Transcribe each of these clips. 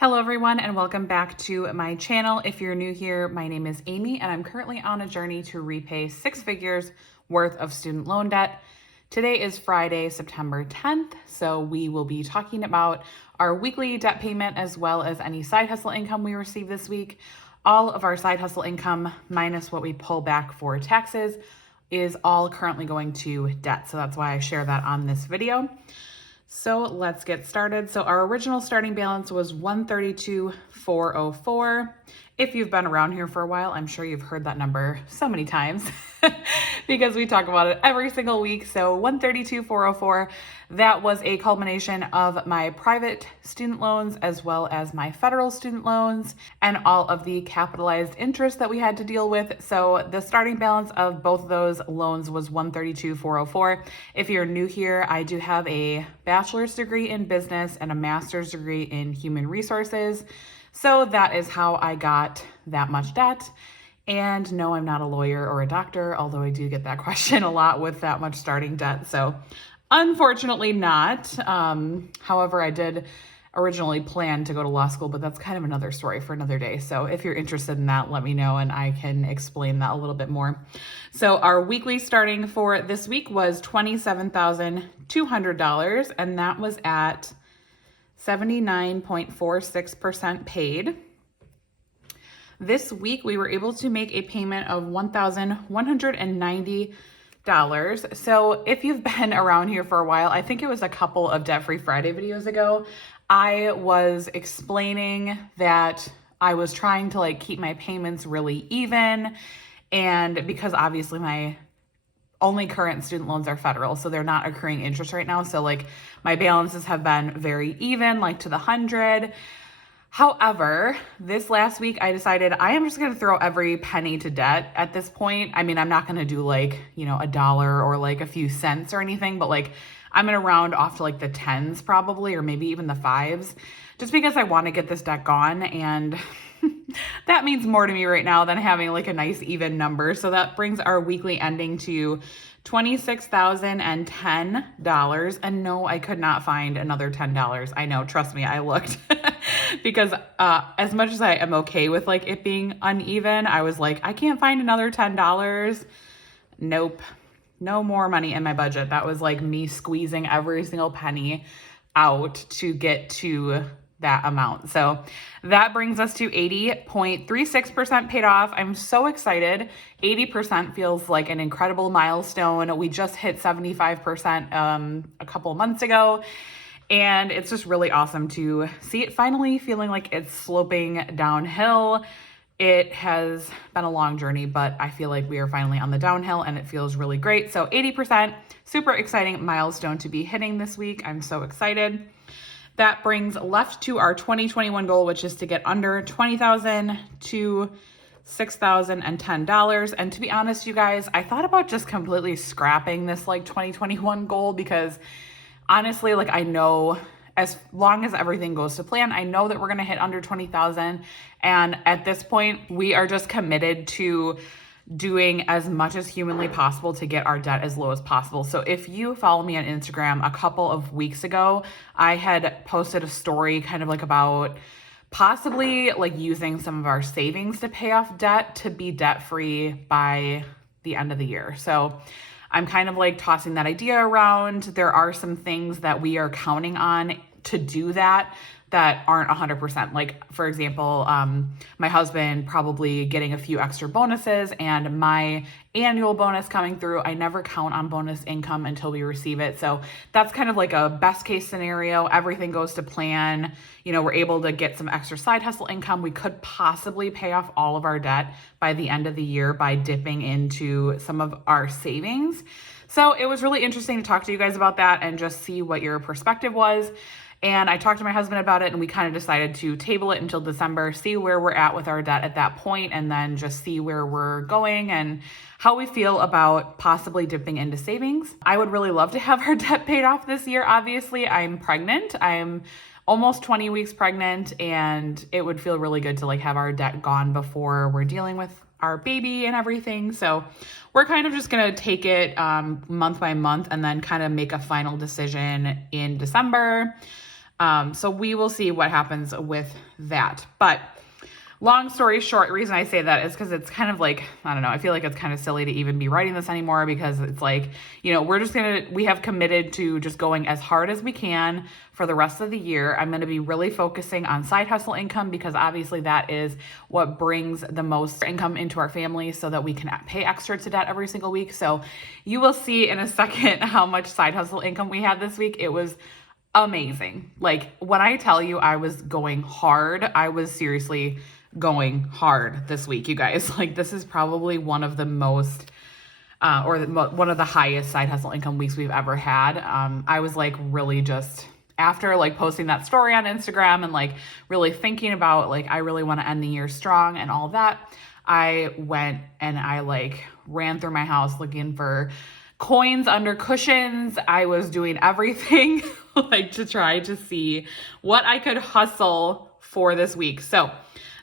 Hello everyone and welcome back to my channel. If you're new here, my name is Amy and I'm currently on a journey to repay 6 figures worth of student loan debt. Today is Friday, September 10th, so we will be talking about our weekly debt payment as well as any side hustle income we received this week. All of our side hustle income minus what we pull back for taxes is all currently going to debt, so that's why I share that on this video. So let's get started. So our original starting balance was $132,404. If you've been around here for a while, I'm sure you've heard that number so many times because we talk about it every single week. So $132,404, that was a culmination of my private student loans as well as my federal student loans and all of the capitalized interest that we had to deal with. So the starting balance of both of those loans was $132,404. If you're new here, I do have a bachelor's degree in business and a master's degree in human resources. So that is how I got that much debt. And no, I'm not a lawyer or a doctor, although I do get that question a lot with that much starting debt. So unfortunately not. However, I did originally plan to go to law school, but that's kind of another story for another day. So if you're interested in that, let me know and I can explain that a little bit more. So our weekly starting for this week was $27,200, and that was at 79.46% paid. This week, we were able to make a payment of $1,190. So if you've been around here for a while, I think it was a couple of Debt Free Friday videos ago, I was explaining that I was trying to keep my payments really even. And because obviously my only current student loans are federal, so they're not accruing interest right now. So my balances have been very even, to the 100. However, this last week I decided I am just going to throw every penny to debt at this point. I mean, I'm not going to do $1 or a few cents or anything, but I'm going to round off to the tens probably, or maybe even the fives, just because I want to get this debt gone. And that means more to me right now than having a nice even number. So that brings our weekly ending to $26,010. And no, I could not find another $10. I know, trust me, I looked because as much as I am okay with it being uneven, I was I can't find another $10. Nope. No more money in my budget. That was me squeezing every single penny out to get to that amount. So that brings us to 80.36% paid off. I'm so excited. 80% feels like an incredible milestone. We just hit 75% a couple months ago. And it's just really awesome to see it finally feeling like it's sloping downhill. It has been a long journey, but I feel like we are finally on the downhill and it feels really great. So 80%, super exciting milestone to be hitting this week. I'm so excited. That brings left to our 2021 goal, which is to get under $20,000 to $6,010. And to be honest, you guys, I thought about just completely scrapping this 2021 goal because honestly, I know as long as everything goes to plan, I know that we're going to hit under 20,000. And at this point, we are just committed to doing as much as humanly possible to get our debt as low as possible. So if you follow me on Instagram, a couple of weeks ago, I had posted a story kind of about possibly using some of our savings to pay off debt to be debt free by the end of the year. So I'm kind of tossing that idea around. There are some things that we are counting on to do that aren't 100%. For example, my husband probably getting a few extra bonuses and my annual bonus coming through. I never count on bonus income until we receive it. So that's kind of a best case scenario. Everything goes to plan. We're able to get some extra side hustle income. We could possibly pay off all of our debt by the end of the year by dipping into some of our savings. So it was really interesting to talk to you guys about that and just see what your perspective was. And I talked to my husband about it and we kind of decided to table it until December, see where we're at with our debt at that point, and then just see where we're going and how we feel about possibly dipping into savings. I would really love to have our debt paid off this year. Obviously, I'm pregnant. I'm almost 20 weeks pregnant and it would feel really good to have our debt gone before we're dealing with our baby and everything. So we're kind of just going to take it month by month and then kind of make a final decision in December. So we will see what happens with that. But long story short, reason I say that is because it's kind of like, I don't know, I feel like it's kind of silly to even be writing this anymore, because it's like, we have committed to just going as hard as we can for the rest of the year. I'm going to be really focusing on side hustle income, because obviously that is what brings the most income into our family, so that we can pay extra to debt every single week. So you will see in a second how much side hustle income we had this week. It was amazing. Like, when I tell you I was going hard, I was seriously going hard this week, you guys. Like, this is probably one of the most one of the highest side hustle income weeks we've ever had. I was like really just after like posting that story on Instagram and like really thinking about like, I really want to end the year strong and all of that. I went and I like ran through my house looking for coins under cushions. I was doing everything like to try to see what I could hustle for this week. So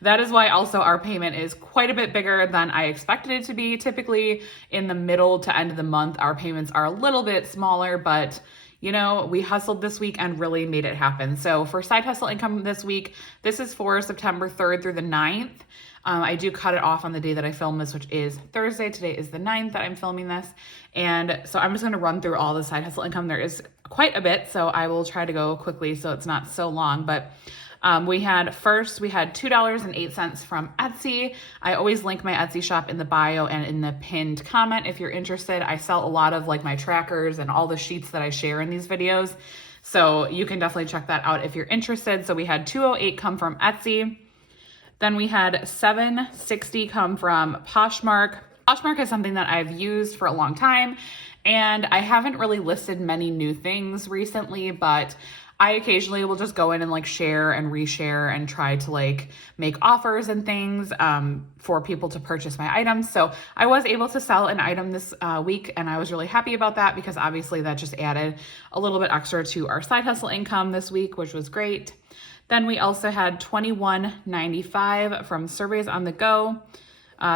that is why also our payment is quite a bit bigger than I expected it to be. Typically in the middle to end of the month, our payments are a little bit smaller, but we hustled this week and really made it happen. So for side hustle income this week, this is for September 3rd through the 9th. I do cut it off on the day that I film this, which is Thursday. Today is the 9th that I'm filming this. And so I'm just going to run through all the side hustle income. There is quite a bit, so I will try to go quickly so it's not so long. But we had $2.08 from Etsy. I always link my Etsy shop in the bio and in the pinned comment if you're interested. I sell a lot of like my trackers and all the sheets that I share in these videos. So you can definitely check that out if you're interested. So we had $2.08 come from Etsy. Then we had $7.60 come from Poshmark. Poshmark is something that I've used for a long time, and I haven't really listed many new things recently, but I occasionally will just go in and like share and reshare and try to like make offers and things for people to purchase my items. So I was able to sell an item this week, and I was really happy about that, because obviously that just added a little bit extra to our side hustle income this week, which was great. Then we also had $21.95 from Surveys on the Go.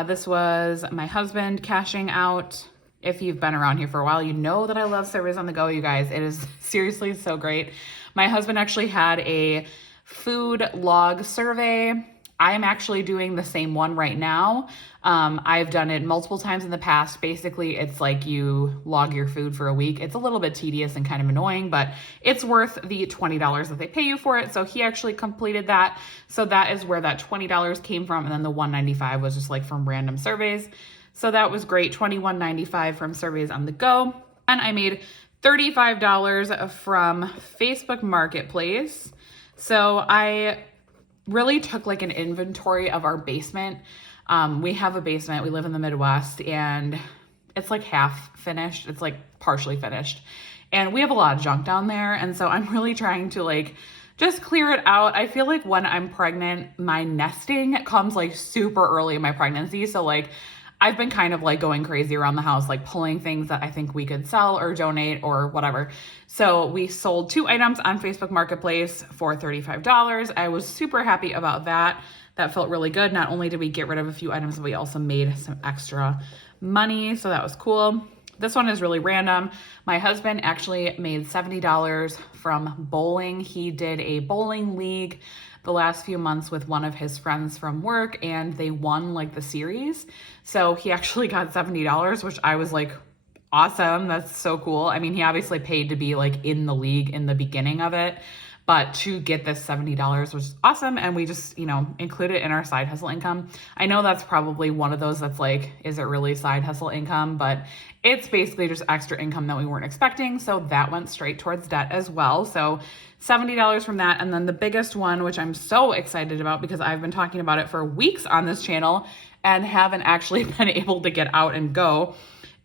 This was my husband cashing out. If you've been around here for a while, you know that I love Surveys on the Go, you guys. It is seriously so great. My husband actually had a food log survey. I am actually doing the same one right now. I've done it multiple times in the past. Basically, it's like you log your food for a week. It's a little bit tedious and kind of annoying, but it's worth the $20 that they pay you for it. So he actually completed that. So that is where that $20 came from. And then the $195 was just like from random surveys. So that was great. $21.95 from Surveys on the Go. And I made $35 from Facebook Marketplace. So I really took like an inventory of our basement. We have a basement. We live in the Midwest, and it's like half finished. It's like partially finished. And we have a lot of junk down there. And so I'm really trying to like just clear it out. I feel like when I'm pregnant, my nesting comes like super early in my pregnancy. So like I've been kind of like going crazy around the house, like pulling things that I think we could sell or donate or whatever. So we sold 2 items on Facebook Marketplace for $35. I was super happy about that. That felt really good. Not only did we get rid of a few items, but we also made some extra money. So that was cool. This one is really random. My husband actually made $70 from bowling. He did a bowling league the last few months with one of his friends from work, and they won like the series. So he actually got $70, which I was like, awesome. That's so cool. I mean, he obviously paid to be like in the league in the beginning of it, but to get this $70 was awesome. And we just, include it in our side hustle income. I know that's probably one of those that's like, is it really side hustle income? But it's basically just extra income that we weren't expecting. So that went straight towards debt as well. So $70 from that. And then the biggest one, which I'm so excited about because I've been talking about it for weeks on this channel and haven't actually been able to get out and go,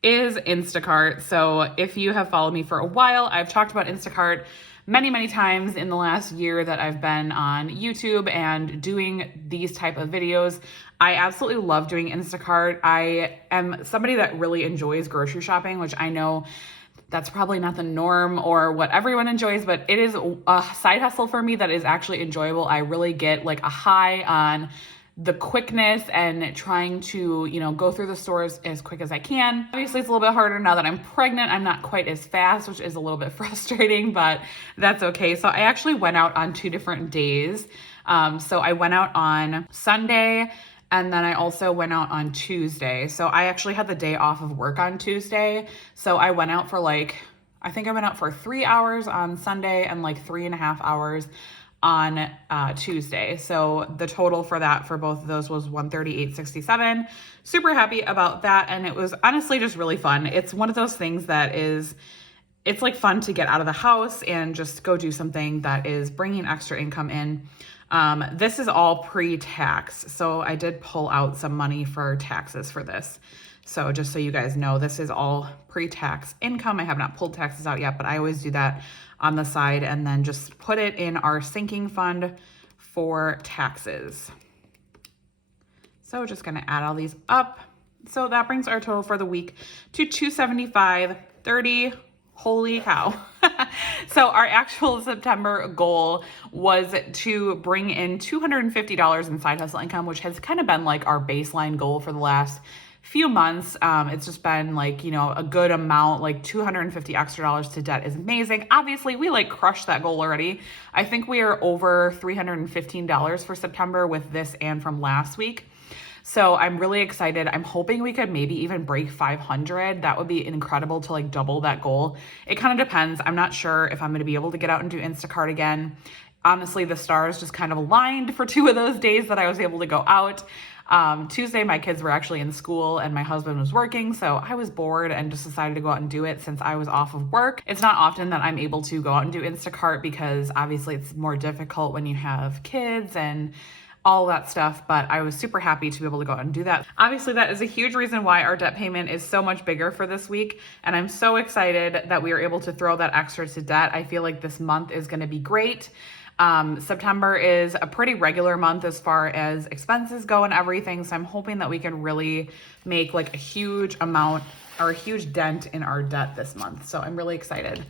is Instacart. So if you have followed me for a while, I've talked about Instacart many, many times in the last year that I've been on YouTube and doing these type of videos. I absolutely love doing Instacart. I am somebody that really enjoys grocery shopping, which I know that's probably not the norm or what everyone enjoys, but it is a side hustle for me that is actually enjoyable. I really get like a high on the quickness and trying to, go through the stores as quick as I can. Obviously, it's a little bit harder now that I'm pregnant. I'm not quite as fast, which is a little bit frustrating, but that's okay. So I actually went out on 2 different days. So I went out on Sunday, and then I also went out on Tuesday. So I actually had the day off of work on Tuesday. So I went out for I think I went out for 3 hours on Sunday and 3.5 hours on Tuesday. So the total for that for both of those was $138.67. Super happy about that. And it was honestly just really fun. It's one of those things that it's fun to get out of the house and just go do something that is bringing extra income in. This is all pre-tax. So I did pull out some money for taxes for this. So just so you guys know, this is all pre-tax income. I have not pulled taxes out yet, but I always do that on the side and then just put it in our sinking fund for taxes. So just gonna add all these up. So that brings our total for the week to $275.30. Holy cow. So our actual September goal was to bring in $250 in side hustle income, which has kind of been our baseline goal for the last few months. It's just been a good amount, 250 extra dollars to debt is amazing. Obviously we crushed that goal already. I think we are over $315 for September with this and from last week. So I'm really excited. I'm hoping we could maybe even break 500. That would be incredible to double that goal. It kind of depends. I'm not sure if I'm going to be able to get out and do Instacart again. Honestly, the stars just kind of aligned for 2 of those days that I was able to go out. Tuesday, my kids were actually in school and my husband was working, so I was bored and just decided to go out and do it since I was off of work. It's not often that I'm able to go out and do Instacart because obviously it's more difficult when you have kids and all that stuff, but I was super happy to be able to go out and do that. Obviously, that is a huge reason why our debt payment is so much bigger for this week, and I'm so excited that we are able to throw that extra to debt. I feel like this month is going to be great. September is a pretty regular month as far as expenses go and everything, so I'm hoping that we can really make a huge amount or a huge dent in our debt this month. So I'm really excited.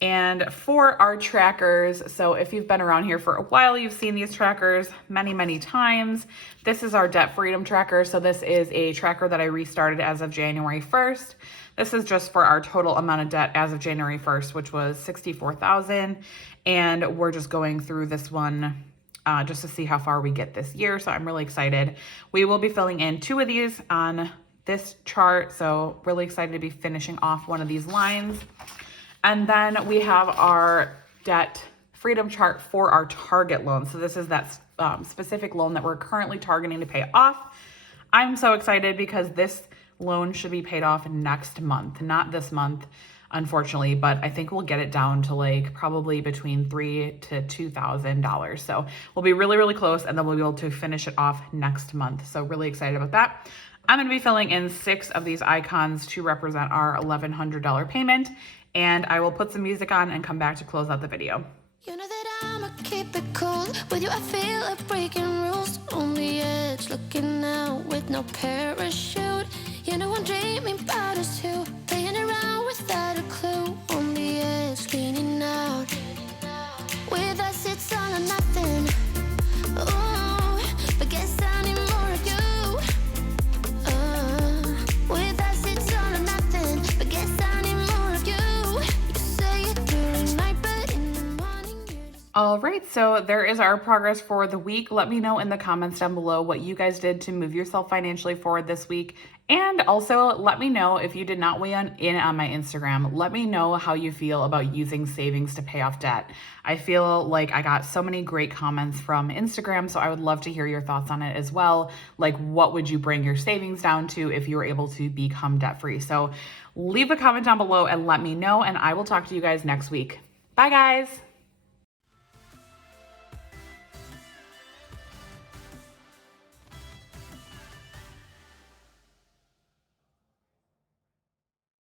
And for our trackers, so if you've been around here for a while, you've seen these trackers many times. This is our debt freedom tracker. So this is a tracker that I restarted as of January 1st. This is just for our total amount of debt as of January 1st, which was $64,000. And we're just going through this one just to see how far we get this year. So I'm really excited. We will be filling in 2 of these on this chart. So really excited to be finishing off one of these lines. And then we have our debt freedom chart for our target loan. So this is that specific loan that we're currently targeting to pay off. I'm so excited because this loan should be paid off next month, not this month, unfortunately, but I think we'll get it down to probably between $3,000 to $2,000. So we'll be really close, and then we'll be able to finish it off next month. So really excited about that. I'm going to be filling in 6 of these icons to represent our $1,100 payment. And I will put some music on and come back to close out the video. You know that I'ma keep it cool. With you I feel like breaking rules. On the edge, looking out with no parachute. You know I'm dreaming about us two. Playing around without a clue. On the edge, leaning out. With us it's all or nothing. Ooh, but guess I need more of you. With us it's all or nothing. But guess I need more of you. All right, so there is our progress for the week. Let me know in the comments down below what you guys did to move yourself financially forward this week. And also let me know if you did not weigh in on my Instagram. Let me know how you feel about using savings to pay off debt. I feel like I got so many great comments from Instagram, so I would love to hear your thoughts on it as well. What would you bring your savings down to if you were able to become debt-free? So leave a comment down below and let me know, and I will talk to you guys next week. Bye, guys.